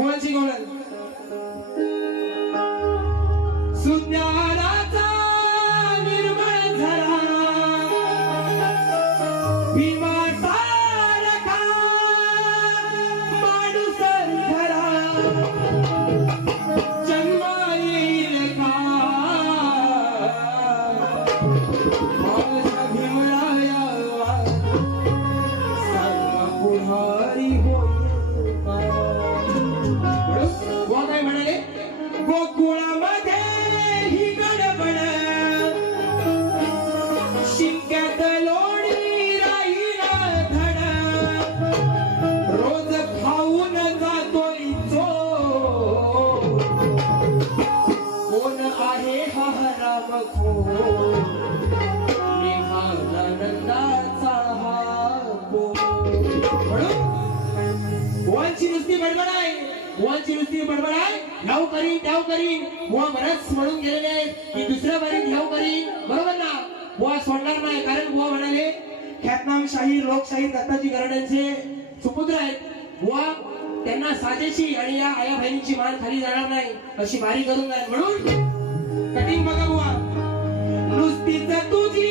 मोहनची गवळण सुज्ञानाचा निर्मळ झरा भीमासारखा माणूस खरा येईल का आहे बुवांची नुसती बडबड आहे? ह्याव करीन त्याव करीन. बुवा बरंच म्हणून गेलेले आहेत. की दुसऱ्या बारीत ह्याव करीन. बरोबर ना? बुवा सोडणार नाही. कारण बुवा म्हणाले ख्यातनामशाही लोकशाही दत्ताजी गरड्यांचे सुपुत्र आहेत. बुवा त्यांना साजेशी आणि या आया बहिणीची मान खाली जाणार नाही. अशी बारी करून जाईल. म्हणून कठीण बघा बुवा. नुसतीच तुझी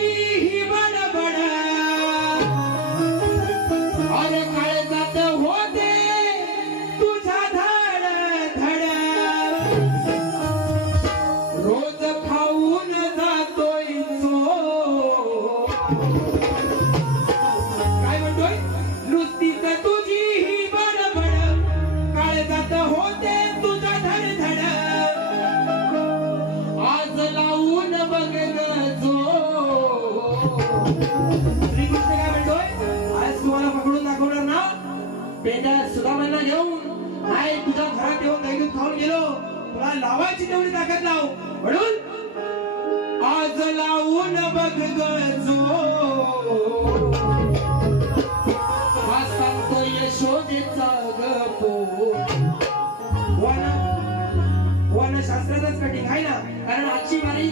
श्रीकृष्ण काय म्हणतोय? आज तुम्हाला पकडून दाखवणार ना? सुदामांना घेऊन. तुझ्या घरात येऊन खाऊन गेलो. तुला लावायची तेवढी ताकद लाव. म्हणून आज लावून बघ हा सांगतो यशोदेचा वन वन शास्त्राचाच कटिंग आहे ना? कारण आजची बारी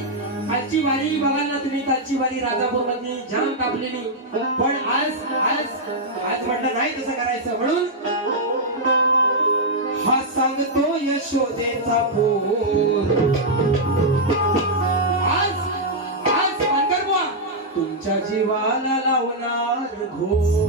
आजची वारी बघाल ना तुम्ही आजची वारी राजापूरमधली जाम कापलेली. पण आज आज आज म्हटलं नाही तसं करायचं. म्हणून हा सांगतो यशोदेचा पोर आज आज पालकर तुमच्या जीवाला लावणार घोर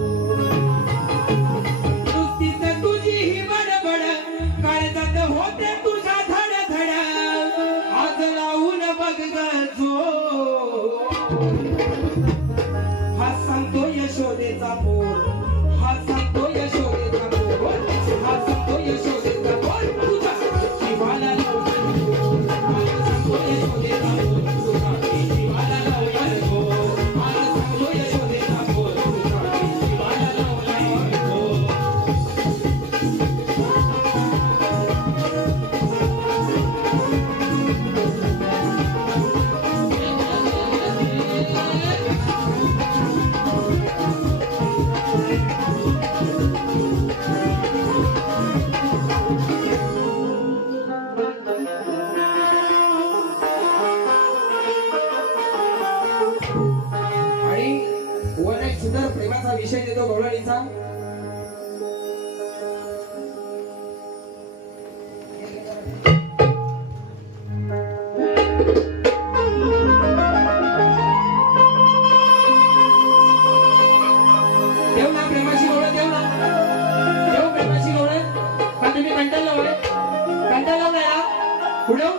येऊ?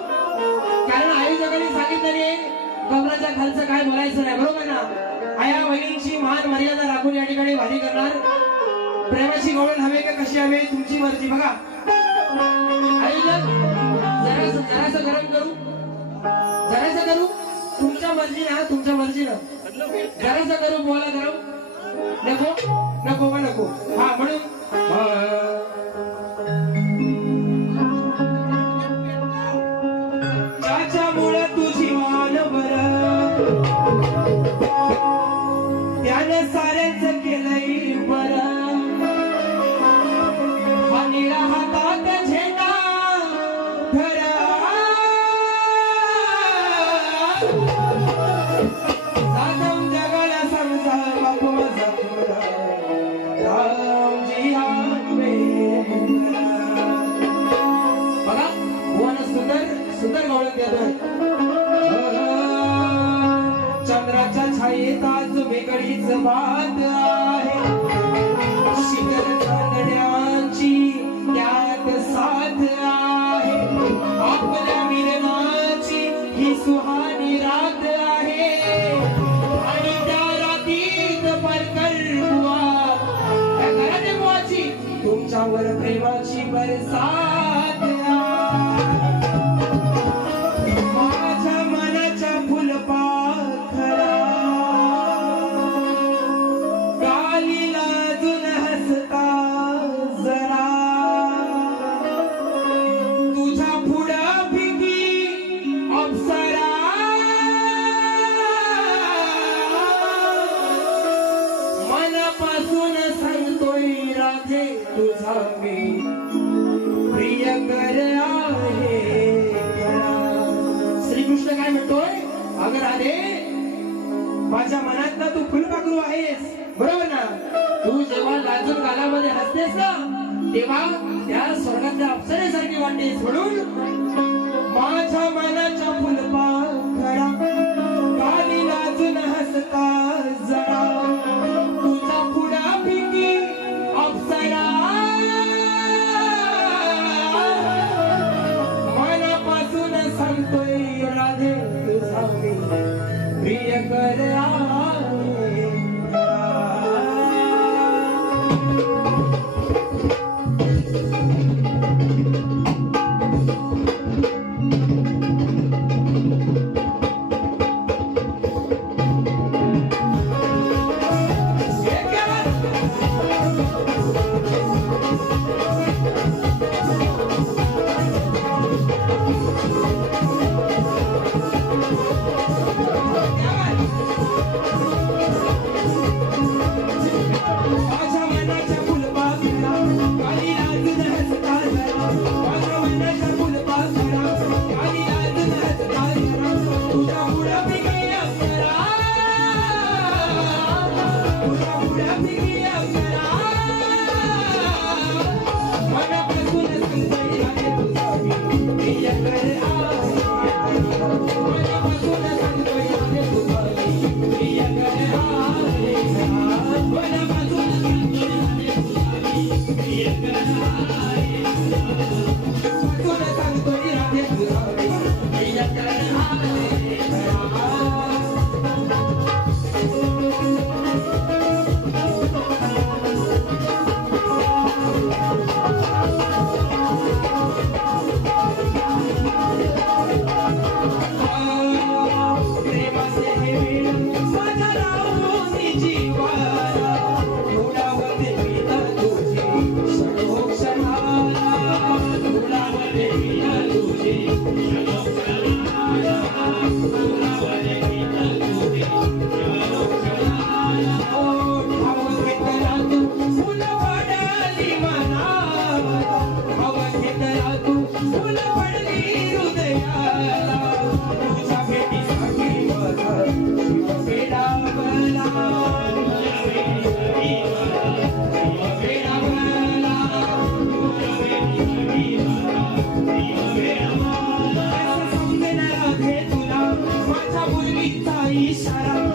कारण आयोजकांनी सांगितलं नाही कमराच्या खालचं काय बोलायचं नाही बरोबर ना? आया बहिणींची मान मर्यादा राखून या ठिकाणी भारी करणार. प्रेमाची गवळण हवे का कशी हवी तुमची मर्जी. बघा. आयोजक जरासं जरासं गरम करू. जरास करू. तुमच्या मर्जी ना तुमच्या मर्जी ना जरास करू बोला गरम. नको? नको नको. हा म्हणून चंद्राच्या छायेत आज वेगळीच बात राधे तुझा मी प्रिय कर श्री कृष्ण काय म्हणतोय? अगर राधे माझ्या मनात ना तू फुलपाखरू आहेस. बरोबर ना? तू जेव्हा लाजून गालामध्ये हसतेस ना तेव्हा त्या स्वर्गातल्या अप्सरेसारखी वाटतेस म्हणून Ita Isara